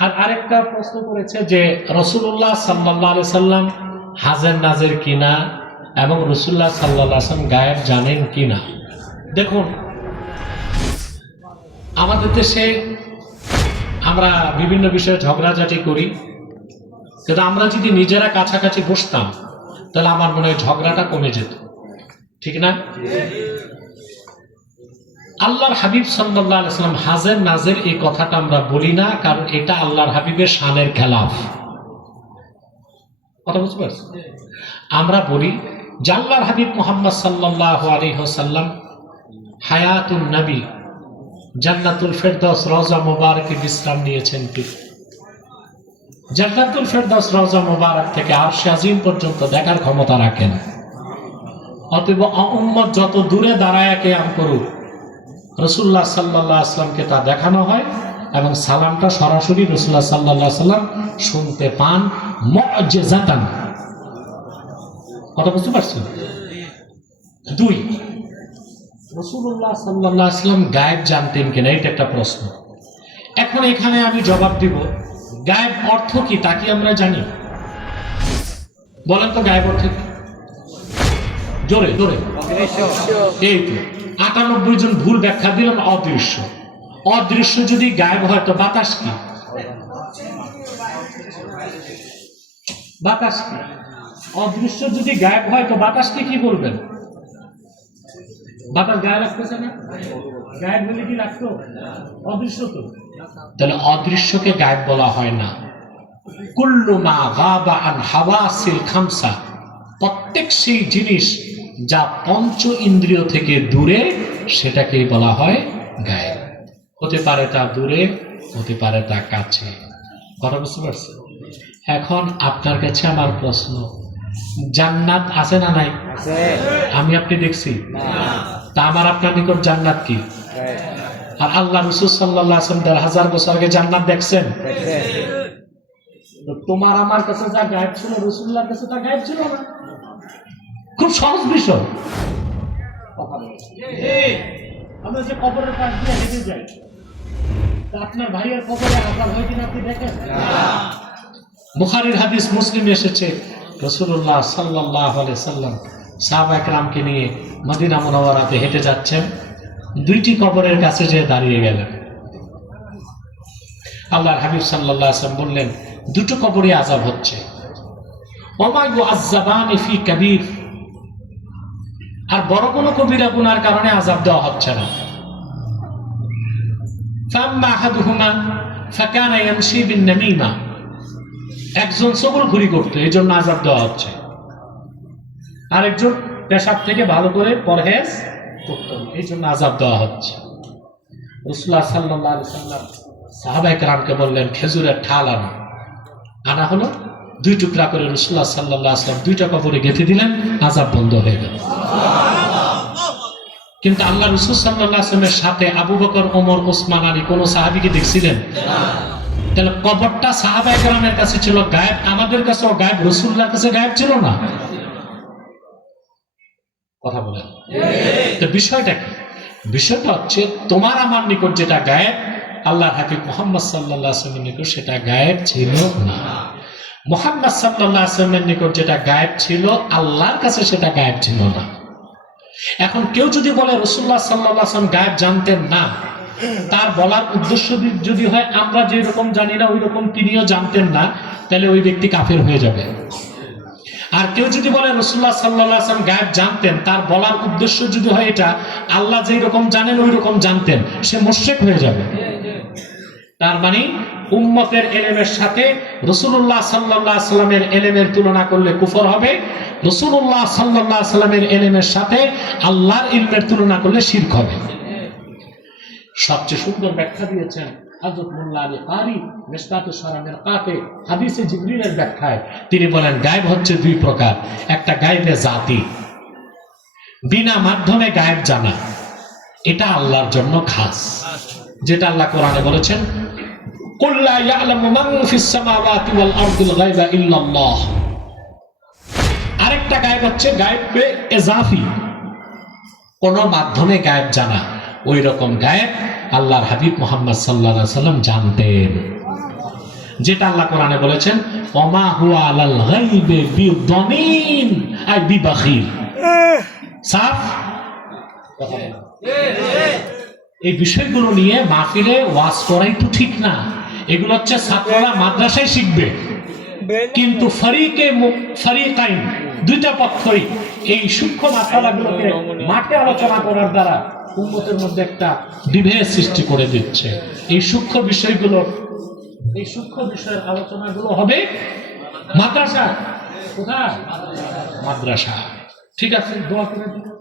আর আরেকটা প্রশ্ন করেছে যে রসুল্লাহ সাল্লাহ সাল্লাম হাজের নাজের কিনা এবং রসুল্লাহ সাল্লাহ গায়েব জানেন কিনা? দেখুন, আমাদের দেশে আমরা বিভিন্ন বিষয়ে ঝগড়াঝাটি করি, কিন্তু আমরা যদি নিজেরা কাছাকাছি বসতাম, তাহলে আমার মনে হয় ঝগড়াটা কমে যেত। ঠিক না? আল্লাহর হাবিব সাল্লাহ আলাইসাল্লাম হাজের নাজের এই কথাটা আমরা বলি না, কারণ এটা আল্লাহর হাবিবের শানের খেলাফ। কথা বুঝতে পারছি আমরা বলি জাল্লার হাবিব মোহাম্মদ সাল্লাহ আলী হায়াতুল নবী, জান্নাতুল ফেরদৌস রওজা মুবারকে বিশ্রাম নিয়েছেন কি? জান্নাতুল ফেরদৌস রওজা মুবারক থেকে আরশে আজিম পর্যন্ত দেখার ক্ষমতা রাখেন। অতএব উম্মত যত দূরে দাঁড়ায় কেয়াম করুক রসুল্লাহ সাল্লাহ আসলামকে তা দেখানো হয় এবং সালামটা সরাসরি রসুল্লাহ সাল্লাহ সাল্লাম শুনতে পান মজেজাতান। কথা বুঝতে পারছেন? দুই। রসুল্লাহ সাল্লাহ আসলাম গায়েব জানতেন কিনা এটা একটা প্রশ্ন। এখন এখানে আমি জবাব দিব গায়েব অর্থ কি তা কি আমরা জানি? বলেন তো গায়েব অর্থ কি? জোরে জোরে। এই তো। আটানব্বই জন ভুল ব্যাখ্যা দিলেন অদৃশ্য। অদৃশ্য যদি গায়েব হয় তো বাতাস কি? বাতাস কি? অদৃশ্য যদি গায়েব হয় তো বাতাসকে কি বলবেন বাতাস গায়ে রাখতেছে না? গায়েব হলে কি রাখতো? অদৃশ্য তো। তাহলে অদৃশ্যকে গায়েব বলা হয় না। কুল্লু মা গাবা আন হাওয়াসিল খামসা। প্রত্যেক সেই জিনিস যা পঞ্চ ইন্দ্রিয় থেকে দূরে সেটাকেই বলা হয় গায়েব। হতে পারে তা দূরে হতে পারে তা কাছে। কথা বুঝতে পারছেন? এখন আপনার কাছে আমার প্রশ্ন জান্নাত আছে না নাই? আমি আপনি দেখছি। তা আমার আপনার নিকট জান্নাত কি? আর আল্লাহ রসুল সাল্লাহ আসলাম দেড় হাজার বছর আগে জান্নাত দেখছেন? তোমার আমার কাছে যা গায়েব ছিল রসুল্লাহর কাছে তা গায়েব ছিল না? খুব সহজ বিষয়। আমরা যে কবরের পাশ দিয়ে হেঁটে যাই আপনার ভাইয়ের কবরে আজাব হয় কিনা আপনি দেখেন? বুখারির হাদিস মুসলিম এসেছে রসুল্লাহ সাল্লাহ সাল্লাম সাহাবা একরামকে নিয়ে মদিনা মনোয়ারাতে হেঁটে যাচ্ছেন। দুইটি কবরের কাছে যে দাঁড়িয়ে গেলেন। আল্লাহর হাবিব সাল্লাহ আসলাম বললেন দুটো কবরে আজাব হচ্ছে। অমায়ু আজাবান ফি কবির। আর বড় কোনো কবিরা গুনার কারণে আজাব দেওয়া হচ্ছে না। একজন সবল ঘুরি করতো এই জন্য আজাব দেওয়া হচ্ছে। আরেকজন পেশাব থেকে ভালো করে পরহেজ করত এই জন্য আজাব দেওয়া হচ্ছে। রসুল্লাহ সাল্লাহ সাল্লাম সাহাবাহিক রামকে বললেন, খেজুরের ঠাল আনা। আনা হলো, দুই টুকরা করে রসুল্লাহ সাল্লাহ আসলাম দুইটা কবরে গেঁথে দিলেন আজাব বন্ধ হয়ে গেল। কিন্তু আল্লাহ রসুল সাল্লাহ আসলামের সাথে আবু বকর, ওমর, ওসমান, আলী কোনো সাহাবিকে দেখছিলেন? তাহলে কবরটা কাছে ছিল গায়েব, আমাদের গায়েব রসুল্লার কাছে গায়েব ছিল না? কথা বলেন। তো বিষয়টা কি? বিষয়টা হচ্ছে তোমার আমার নিকট যেটা গায়েব আল্লাহ হাবিব মোহাম্মদ সাল্লাহ নিকট সেটা গায়েব ছিল না। মোহাম্মদ সাল্লাহ আসলামের নিকট যেটা গায়েব ছিল, আল্লাহর কাছে সেটা গায়েব ছিল না। এখন কেউ যদি বলে রসুল্লাহ সাল্লাহ আসলাম গায়েব জানতেন না, তার বলার উদ্দেশ্য যদি- হয় আমরা যে রকম জানি না ওই রকম তিনিও জানতেন না, তাহলে ওই ব্যক্তি কাফের হয়ে যাবে। আর কেউ যদি বলে রসুল্লাহ সাল্লাহ আসলাম গায়েব জানতেন, তার বলার উদ্দেশ্য যদি হয় এটা, আল্লাহ যেই রকম জানেন ওই রকম জানতেন, সে মোশেক হয়ে যাবে। তার মানে উম্মতের এলেমের সাথে রসুল্লাহ সাল্লাহ সাল্লামের এলেমের তুলনা করলে কুফর হবে। রসুল্লাহ সাল্লাহ সাল্লামের এলেমের সাথে আল্লাহর ইলমের তুলনা করলে শির্ক হবে। সবচেয়ে সুন্দর ব্যাখ্যা দিয়েছেন হাদিসে ব্যাখ্যায়। তিনি বলেন, গায়েব হচ্ছে দুই প্রকার, একটা গায়েবে জাতি। বিনা মাধ্যমে গায়েব জানা। এটা আল্লাহর জন্য খাস। যেটা আল্লাহ কোরআনে বলেছেন কুল্লা ইয়ালামু মান ফিস সামাওয়াতি ওয়াল আরদিল গায়বা ইল্লাল্লাহ। আরেকটা গায়েব হচ্ছে, গায়েবে এজাফি। কোন মাধ্যমে গায়েব জানা। ওই রকম গায়েব আল্লাহর হাবিব মোহাম্মদ সাল্লা সাল্লাম জানতেন। যেটা আল্লাহ কোরআনে বলেছেন অমা হুয়া আলাল গাইবে বিদনিন আই বিবাখিল সাফ? এই বিষয়গুলো নিয়ে মাহফিলে ওয়াজ করাই তো ঠিক না। এগুলো হচ্ছে ছাত্ররা মাদ্রাসায় শিখবে। কিন্তু ফরিকে ফরিকাইন দুইটা পক্ষই এই সূক্ষ্ম মাসালাগুলোকে মাঠে আলোচনা করার দ্বারা উন্মতের মধ্যে একটা বিভেদ সৃষ্টি করে দিচ্ছে। এই সূক্ষ্ম বিষয়গুলো এই সূক্ষ্ম বিষয়ের আলোচনাগুলো হবে মাদ্রাসা। কোথায়? মাদ্রাসা। ঠিক আছে দোয়া করে দিন।